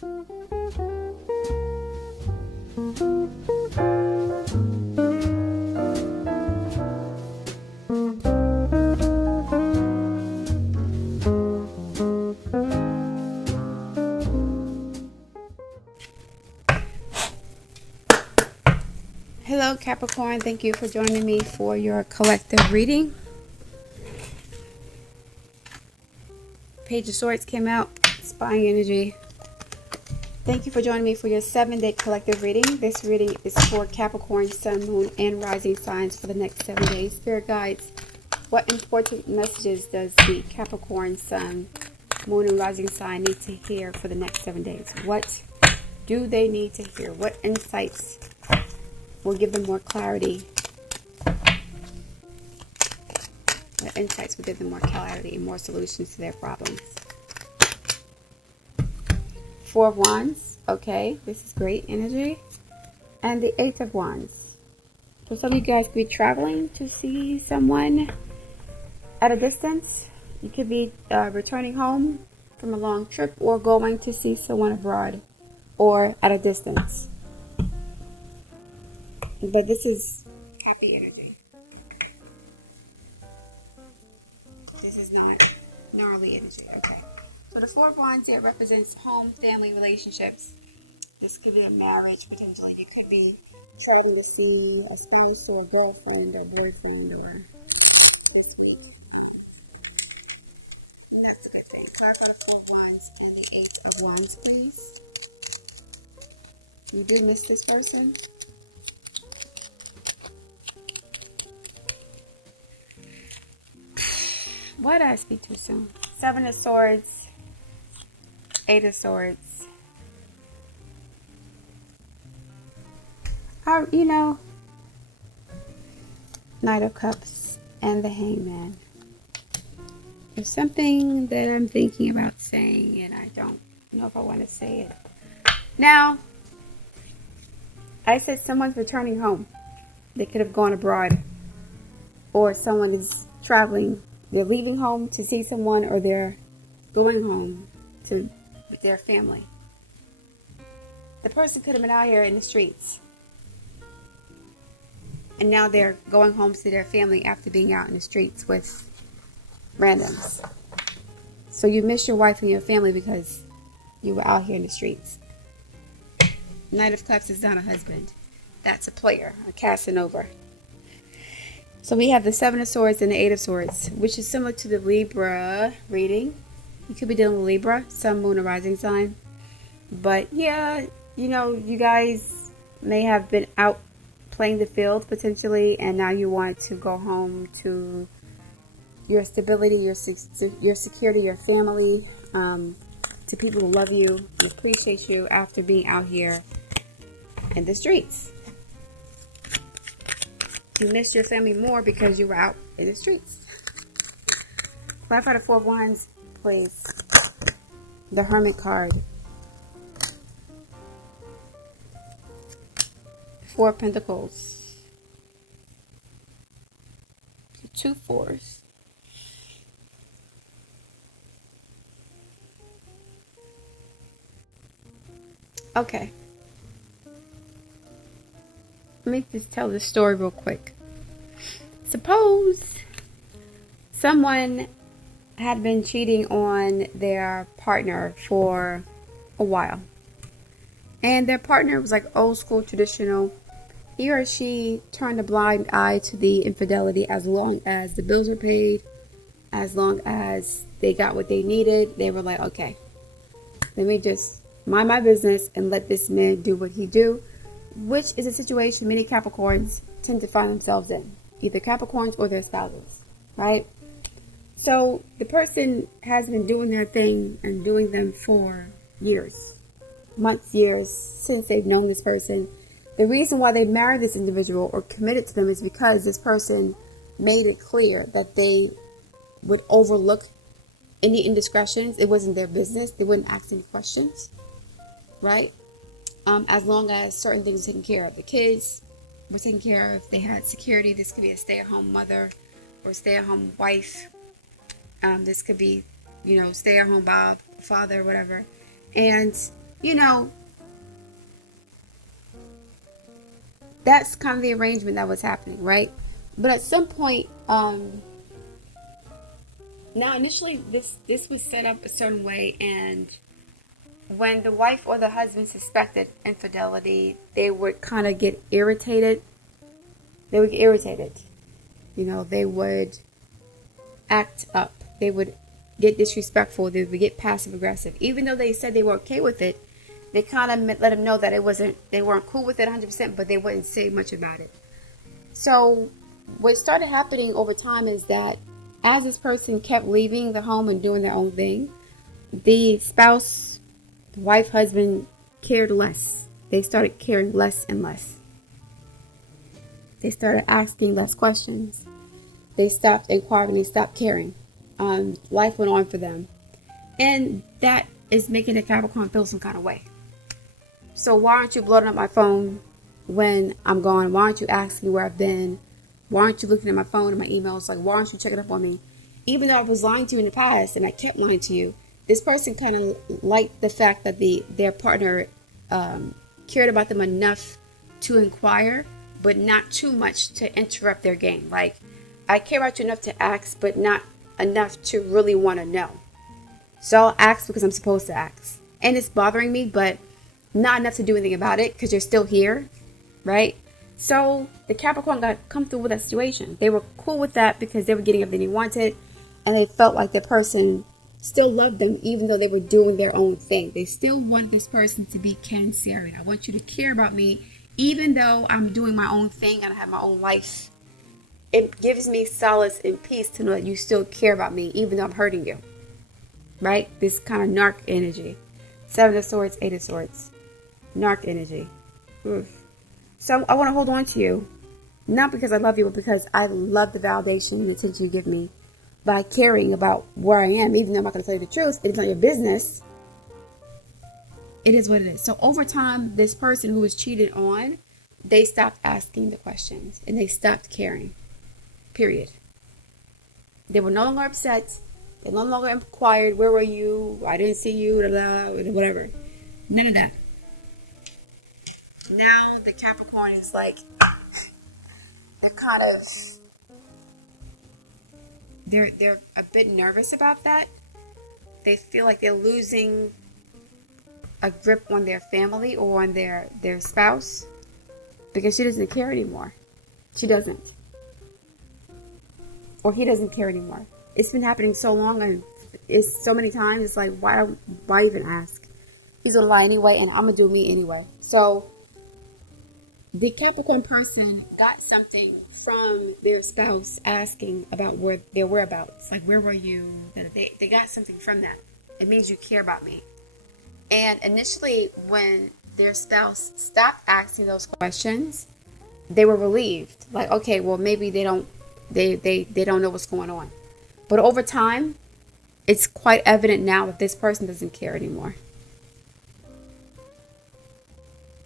Hello Capricorn, thank you for joining me for your collective reading. Page of Swords came out, spying energy. Thank you for joining me for your 7-day collective reading. This reading is for Capricorn, Sun, Moon, and Rising signs for the next 7 days. Spirit guides, what important messages does the Capricorn, Sun, Moon, and Rising sign need to hear for the next 7 days? What do they need to hear? What insights will give them more clarity? What insights will give them more clarity and more solutions to their problems? Four of Wands. Okay, this is great energy. And the Eight of Wands. So some of you guys could be traveling to see someone at a distance. You could be returning home from a long trip or going to see someone abroad or at a distance. But this is happy energy. This is not gnarly energy. Okay. So the Four of Wands here represents home, family, relationships. This could be a marriage, potentially. You could be traveling to see a spouse or a girlfriend or boyfriend or this week. And that's a good thing. Clarify the Four of Wands and the Eight of Wands, please. You do miss this person. Why did I speak too soon? Seven of Swords, Eight of Swords. Knight of Cups and the Hangman. There's something that I'm thinking about saying and I don't know if I want to say it. Now, I said someone's returning home. They could have gone abroad. Or someone is traveling. They're leaving home to see someone, or they're going home with their family. The person could have been out here in the streets. And now they're going home to their family after being out in the streets with randoms. So you miss your wife and your family because you were out here in the streets. Knight of Cups is not a husband. That's a player, a Casanova. So we have the Seven of Swords and the Eight of Swords, which is similar to the Libra reading. You could be dealing with Libra, Sun, Moon, or Rising sign. But yeah, you guys may have been out playing the field potentially, and now you want to go home to your stability, your security, your family, to people who love you and appreciate you after being out here in the streets. You missed your family more because you were out in the streets. Clarify the Four of Wands, please. The Hermit card. Four of Pentacles. Two fours. Okay. Let me just tell this story real quick. Suppose someone had been cheating on their partner for a while. And their partner was like old school, traditional. He or she turned a blind eye to the infidelity as long as the bills were paid, as long as they got what they needed. They were like, okay, let me just mind my business and let this man do what he do. Which is a situation many Capricorns tend to find themselves in. Either Capricorns or their spouses, right? So the person has been doing their thing and doing them for years, months, years, since they've known this person. The reason why they married this individual or committed to them is because this person made it clear that they would overlook any indiscretions. It wasn't their business. They wouldn't ask any questions, right? As long as certain things were taken care of. The kids were taken care of. They had security. This could be a stay-at-home mother or stay-at-home wife. This could be, stay-at-home father, whatever. And you know, that's kind of the arrangement that was happening, right? But at some point, now initially this was set up a certain way, and when the wife or the husband suspected infidelity, they would kind of get irritated. They would get irritated. You know, they would act up. They would get disrespectful. They would get passive aggressive. Even though they said they were okay with it, they kind of let them know that they weren't cool with it 100%, but they wouldn't say much about it. So what started happening over time is that as this person kept leaving the home and doing their own thing, the spouse, the wife, husband cared less. They started caring less and less. They started asking less questions. They stopped inquiring. They stopped caring. Life went on for them. And that is making the Capricorn feel some kind of way. So why aren't you blowing up my phone when I'm gone? Why aren't you asking where I've been? Why aren't you looking at my phone and my emails? Like, why aren't you checking up on me? Even though I was lying to you in the past and I kept lying to you, this person kind of liked the fact that their partner cared about them enough to inquire, but not too much to interrupt their game. Like, I care about you enough to ask, but not enough to really want to know. So I'll ask because I'm supposed to ask. And it's bothering me, but not enough to do anything about it because you're still here, right? So the Capricorn got comfortable with that situation. They were cool with that because they were getting everything they wanted, and they felt like the person still loved them even though they were doing their own thing. They still want this person to be Cancerian. I want you to care about me even though I'm doing my own thing and I have my own life. It gives me solace and peace to know that you still care about me even though I'm hurting you, right? This kind of narc energy. 7 of Swords, 8 of Swords. Narc energy. Oof. So I want to hold on to you, not because I love you, but because I love the validation and the attention you give me by caring about where I am, even though I'm not going to tell you the truth. It's not your business. It is what it is. So over time, this person who was cheated on, they stopped asking the questions and they stopped caring. Period. They were no longer upset. They no longer inquired, where were you? I didn't see you, blah, blah, whatever. None of that. Now the Capricorn is like, they're kind of, they're a bit nervous about that. They feel like they're losing a grip on their family or on their spouse because she doesn't care anymore. She doesn't. Or he doesn't care anymore. It's been happening so long and it's so many times. It's like, why even ask? He's gonna lie anyway, and I'm gonna do me anyway. So the Capricorn person got something from their spouse asking about their whereabouts. Like, where were you? They got something from that. It means you care about me. And initially, when their spouse stopped asking those questions, they were relieved. Like, okay, well, maybe they don't know what's going on. But over time, it's quite evident now that this person doesn't care anymore.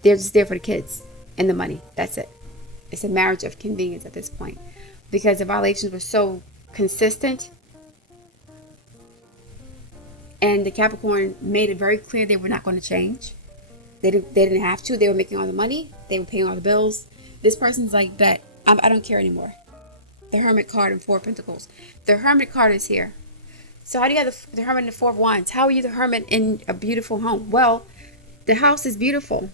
They're just there for the kids and the money. That's it. It's a marriage of convenience at this point because the violations were so consistent, and the Capricorn made it very clear they were not going to change. They didn't have to. They were making all the money. They were paying all the bills. This person's like, bet I don't care anymore. The Hermit card and 4 of Pentacles. The Hermit card is here. So how do you have the Hermit and the 4 of Wands? How are you the Hermit in a beautiful home? Well, the house is beautiful.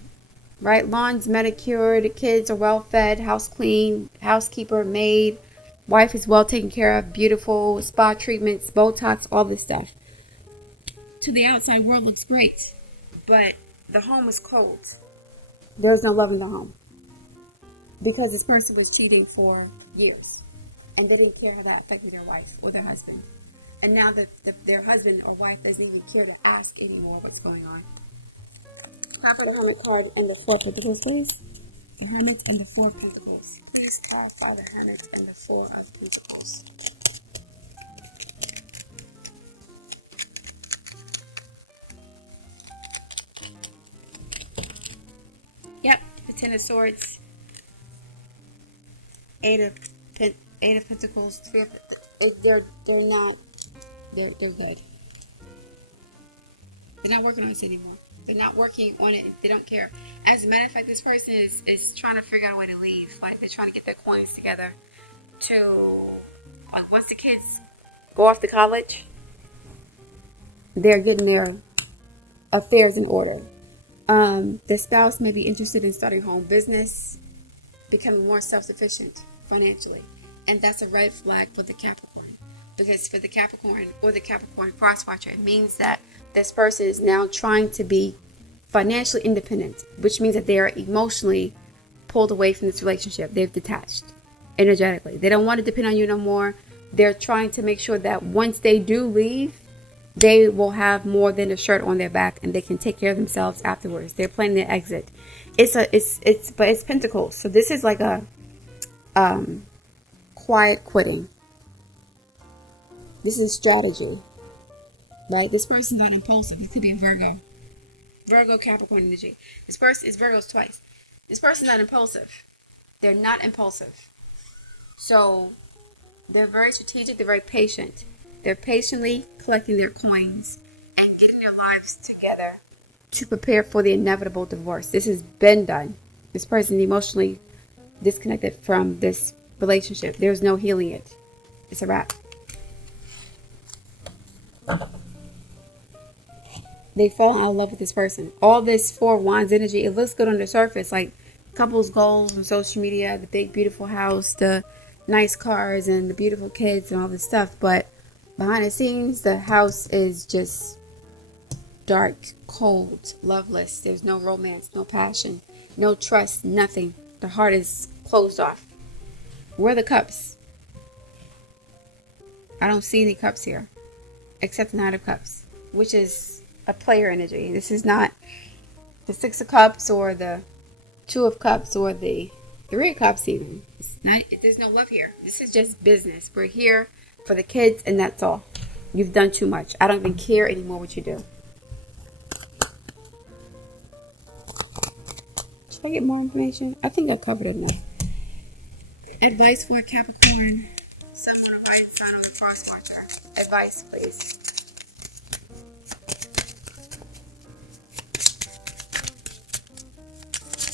Right? Lawn's manicured, kids are well fed, house clean, housekeeper, maid, wife is well taken care of, beautiful, spa treatments, Botox, all this stuff. To the outside world looks great, but the home is cold. There's no love in the home because this person was cheating for years and they didn't care how that affected their wife or their husband. And now that their husband or wife doesn't even care to ask anymore what's going on. Clarify the Hermit card and the 4 of Pentacles, please. The Hermit and the 4 of Pentacles. Please clarify the Hermit and the 4 of Pentacles. Yep, the 10 of Swords, 8 of Pentacles. They're good. They're not working on this anymore. They're not working on it. They don't care. As a matter of fact, this person is trying to figure out a way to leave. Like, they're trying to get their coins together to, like, once the kids go off to college, they're getting their affairs in order. The spouse may be interested in starting home business, becoming more self-sufficient financially. And that's a red flag for the Capricorn. Because for the Capricorn or the Capricorn cross watcher, it means that this person is now trying to be financially independent, which means that they are emotionally pulled away from this relationship. They've detached energetically. They don't want to depend on you no more. They're trying to make sure that once they do leave, they will have more than a shirt on their back and they can take care of themselves afterwards. They're planning their exit. It's Pentacles. So this is like a quiet quitting. This is strategy. Like, this person's not impulsive. This could be a Virgo Capricorn energy. This person is Virgos twice. This person's not impulsive. They're not impulsive. So they're very strategic. They're very patient. They're patiently collecting their coins and getting their lives together to prepare for the inevitable divorce. This has been done. This person is emotionally disconnected from this relationship. There's no healing it. It's a wrap. They fall out of love with this person. All this Four of Wands energy, it looks good on the surface, like couples goals on social media, the big beautiful house, the nice cars, and the beautiful kids and all this stuff. But behind the scenes, the house is just dark, cold, loveless. There's no romance, no passion, no trust, nothing. The heart is closed off. Where are the cups? I don't see any cups here, except the Knight of Cups, which is a player energy. This is not the Six of Cups or the Two of Cups or the Three of Cups even. There's no love here. This is just business. We're here for the kids and that's all. You've done too much. I don't even care anymore what you do. Should I get more information? I think I covered it enough. Advice for Capricorn. Someone of right sign of the cross watcher. Advice, please.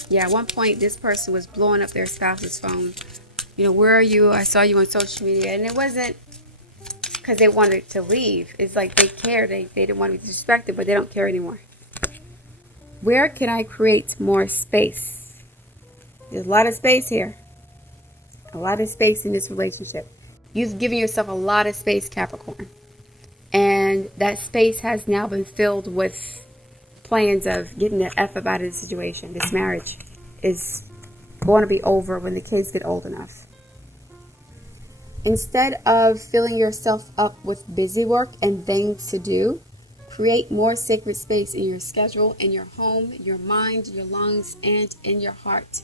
Yeah, at one point, this person was blowing up their spouse's phone. You know, where are you? I saw you on social media. And it wasn't because they wanted to leave. It's like they care. They didn't want to be disrespected, but they don't care anymore. Where can I create more space? There's a lot of space here. A lot of space in this relationship. You've given yourself a lot of space, Capricorn. And that space has now been filled with plans of getting the F up out of the situation. This marriage is going to be over when the kids get old enough. Instead of filling yourself up with busy work and things to do, create more sacred space in your schedule, in your home, your mind, your lungs, and in your heart.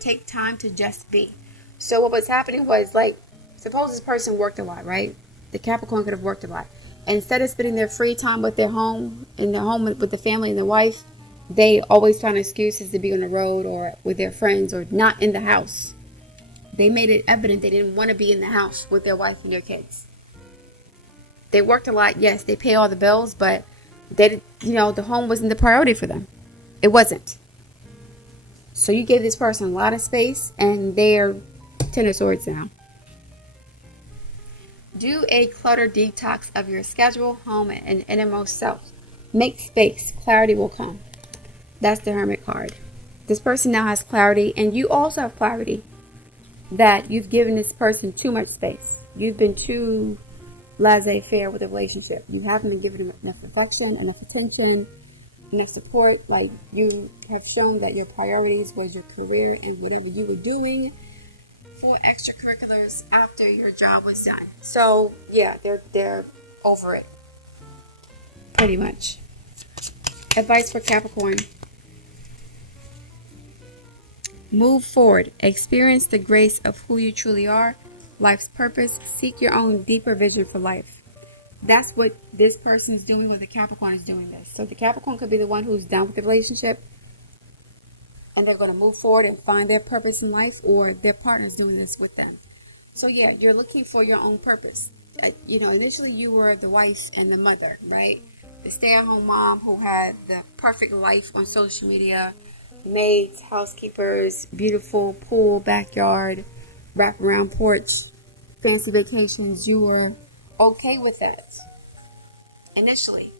Take time to just be. So what was happening was, like, suppose this person worked a lot, right? The Capricorn could have worked a lot. Instead of spending their free time with their home, in their home with the family and the wife, they always found excuses to be on the road or with their friends or not in the house. They made it evident they didn't want to be in the house with their wife and their kids. They worked a lot, yes, they pay all the bills, but they, the home wasn't the priority for them. It wasn't. So you gave this person a lot of space, and they're 10 of Swords now. Do a clutter detox of your schedule, home, and innermost self. Make space. Clarity will come. That's the Hermit card. This person now has clarity, and you also have clarity that you've given this person too much space. You've been too laissez-faire with the relationship. You haven't been giving them enough affection, enough attention, enough support. Like, you have shown that your priorities was your career and whatever you were doing for extracurriculars after your job was done. So yeah, they're over it pretty much. Advice for Capricorn. Move forward. Experience the grace of who you truly are, life's purpose. Seek your own deeper vision for life. That's what this person is doing when the Capricorn is doing this. So the Capricorn could be the one who's done with the relationship and they're going to move forward and find their purpose in life, or their partner's doing this with them. So yeah, you're looking for your own purpose. Initially you were the wife and the mother, right? the stay-at-home mom who had the perfect life on social media, maids, housekeepers, beautiful pool, backyard, wraparound porch, fancy vacations. You were okay with that initially.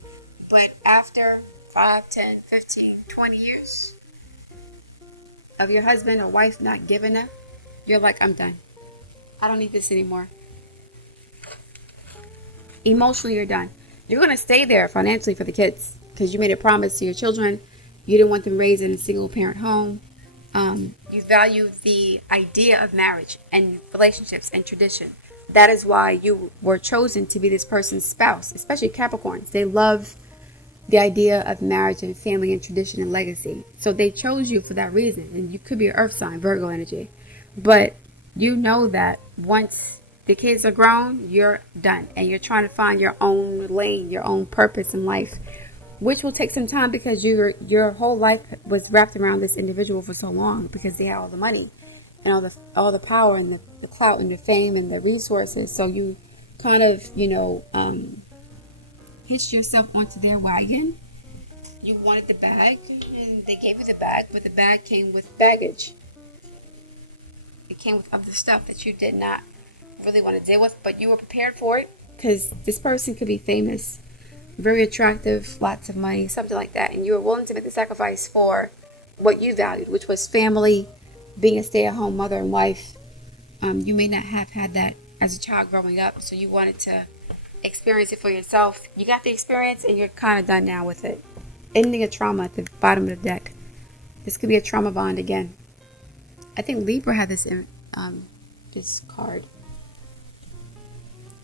But after 5, 10, 15, 20 years of your husband or wife not giving up, you're like, I'm done. I don't need this anymore. Emotionally, you're done. You're going to stay there financially for the kids because you made a promise to your children. You didn't want them raised in a single parent home. You value the idea of marriage and relationships and tradition. That is why you were chosen to be this person's spouse, especially Capricorns. They love the idea of marriage and family and tradition and legacy. So they chose you for that reason. And you could be an earth sign, Virgo energy. But you know that once the kids are grown, you're done. And you're trying to find your own lane, your own purpose in life, which will take some time because your whole life was wrapped around this individual for so long because they had all the money and all the power and the clout and the fame and the resources. So you kind of, hitched yourself onto their wagon. You wanted the bag and they gave you the bag, but the bag came with baggage. It came with other stuff that you did not really want to deal with, but you were prepared for it because this person could be famous, very attractive, lots of money, something like that, and you were willing to make the sacrifice for what you valued, which was family, being a stay-at-home mother and wife. You may not have had that as a child growing up, so you wanted to experience it for yourself. You got the experience and you're kind of done now with it. Ending a trauma at the bottom of the deck. This could be a trauma bond again. I think Libra had this card.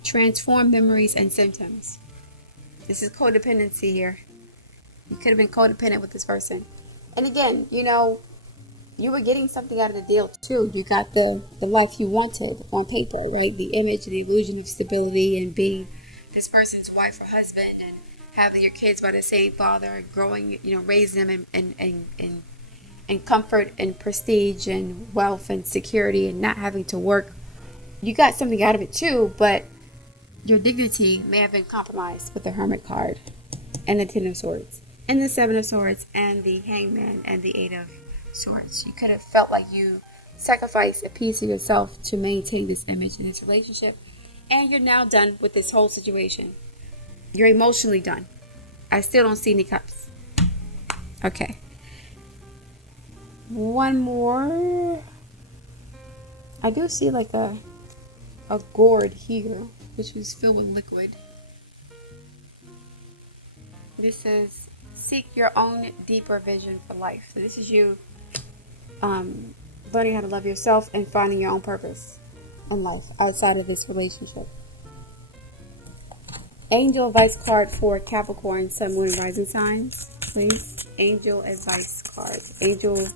Transform memories and symptoms. This is codependency here. You could have been codependent with this person. And again, you were getting something out of the deal too. You got the life you wanted on paper, right? The image, the illusion of stability and being this person's wife or husband and having your kids by the same father, growing, raising them in comfort and prestige and wealth and security and not having to work. You got something out of it too, but your dignity may have been compromised with the Hermit card and the Ten of Swords and the Seven of Swords and the Hangman and the Eight of Swords. You could have felt like you sacrificed a piece of yourself to maintain this image in this relationship, and you're now done with this whole situation. You're emotionally done. I still don't see any cups. Okay. One more. I do see like a gourd here, which is filled with liquid. This says, seek your own deeper vision for life. So this is you learning how to love yourself and finding your own purpose in life outside of this relationship. Angel advice card for Capricorn, Sun, Moon, and Rising signs, please. Angel advice card. Angel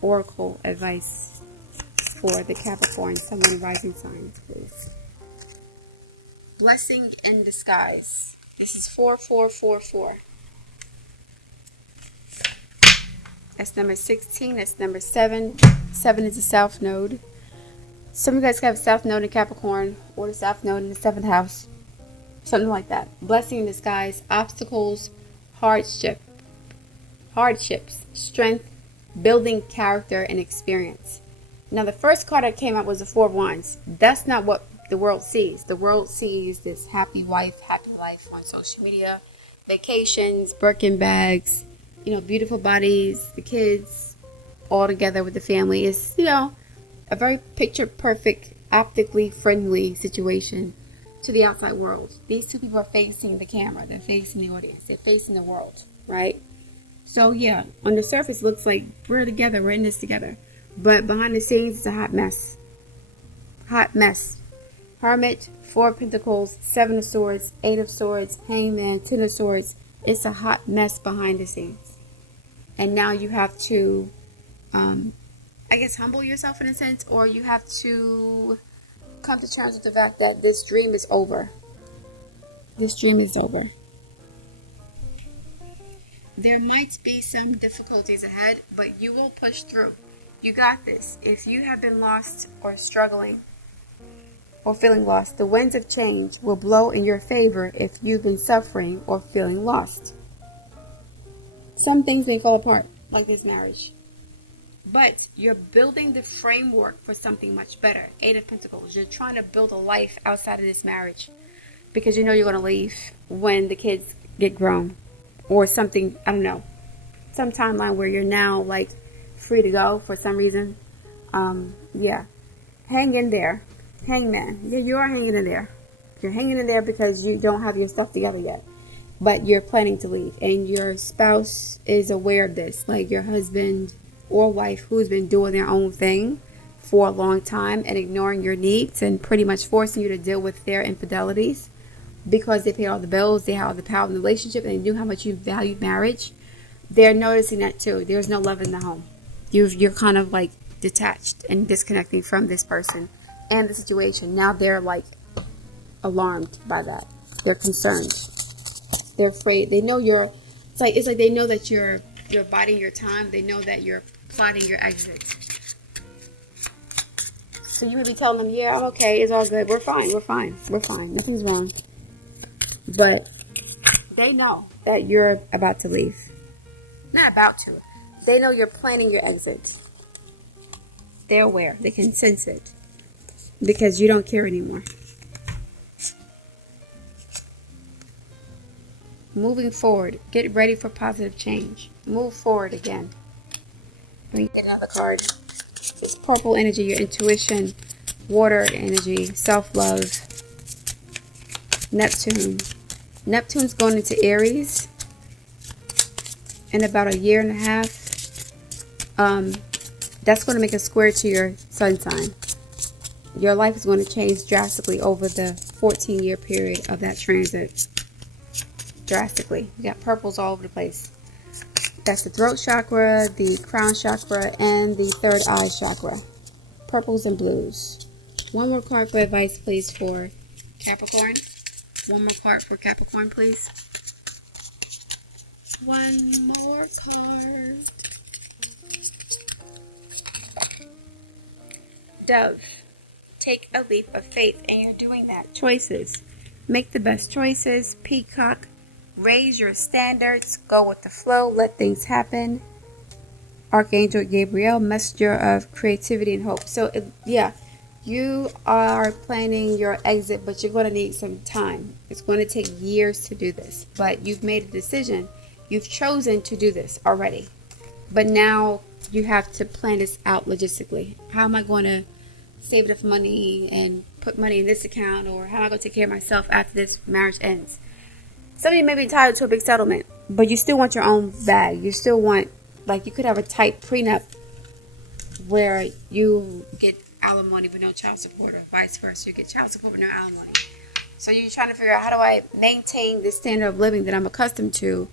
oracle advice for the Capricorn, Sun, Moon, and Rising signs, please. Blessing in disguise. This is 4444. That's number 16. That's number 7. 7 is the South Node. Some of you guys have South Node in Capricorn or the South Node in the 7th house. Something like that. Blessing in disguise. Obstacles. Hardships. Strength. Building character and experience. Now the first card that came up was the Four of Wands. That's not what the world sees. The world sees this happy wife, happy life on social media. Vacations, Birkin bags, beautiful bodies, the kids, all together with the family. It's, a very picture perfect, optically friendly situation to the outside world. These two people are facing the camera. They're facing the audience. They're facing the world, right? So yeah, on the surface it looks like we're together. We're in this together. But behind the scenes, it's a hot mess. Hot mess. Hermit, 4 of Pentacles, 7 of Swords, 8 of Swords, Hangman, 10 of Swords. It's a hot mess behind the scenes. And now you have to, humble yourself in a sense, or you have to come to terms with the fact that this dream is over. This dream is over. There might be some difficulties ahead, but you will push through. You got this. If you have been lost or struggling or feeling lost. The winds of change will blow in your favor if you've been suffering or feeling lost. Some things may fall apart, like this marriage. But you're building the framework for something much better. Eight of Pentacles. You're trying to build a life outside of this marriage because you know you're going to leave when the kids get grown. Or something, I don't know, some timeline where you're now like free to go for some reason. Yeah. Hang in there. Hangman. Yeah, you are hanging in there. You're hanging in there because you don't have your stuff together yet. But you're planning to leave. And your spouse is aware of this. Like your husband or wife who's been doing their own thing for a long time and ignoring your needs and pretty much forcing you to deal with their infidelities because they pay all the bills, they have all the power in the relationship, and they knew how much you value marriage. They're noticing that too. There's no love in the home. You're kind of like detached and disconnecting from this person and the situation. Now they're like alarmed by that. They're concerned. They're afraid. They know it's like they know that you're biding your time. They know that you're plotting your exit. So you may be telling them, yeah, I'm okay, it's all good, we're fine, nothing's wrong. But they know that you're about to leave. Not about to. They know you're planning your exit. They're aware. They can sense it. Because you don't care anymore. Moving forward. Get ready for positive change. Move forward again. Let me get another card. It's purple energy, your intuition, water energy, self-love, Neptune. Neptune's going into Aries in about a year and a half. That's going to make a square to your sun sign. Your life is going to change drastically over the 14-year period of that transit. Drastically. You got purples all over the place. That's the throat chakra, the crown chakra, and the third eye chakra. Purples and blues. One more card for advice, please, for Capricorn. One more card for Capricorn, please. One more card. Dove. Take a leap of faith, and you're doing that. Choices. Make the best choices. Peacock. Raise your standards. Go with the flow. Let things happen. Archangel Gabriel, messenger of creativity and hope. So, yeah, you are planning your exit, but you're going to need some time. It's going to take years to do this, but you've made a decision. You've chosen to do this already. But now you have to plan this out logistically. How am I going to save enough money and put money in this account? Or how am I going to take care of myself after this marriage ends? Some of you may be entitled to a big settlement, but you still want your own bag. You still want, like, you could have a tight prenup where you get alimony with no child support, or vice versa. You get child support with no alimony. So you're trying to figure out, how do I maintain this standard of living that I'm accustomed to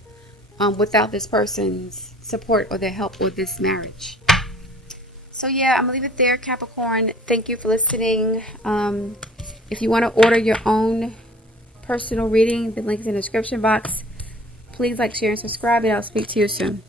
without this person's support or their help with this marriage? So yeah, I'm going to leave it there, Capricorn. Thank you for listening. If you want to order your own personal reading, the link is in the description box. Please like, share, and subscribe, and I'll speak to you soon.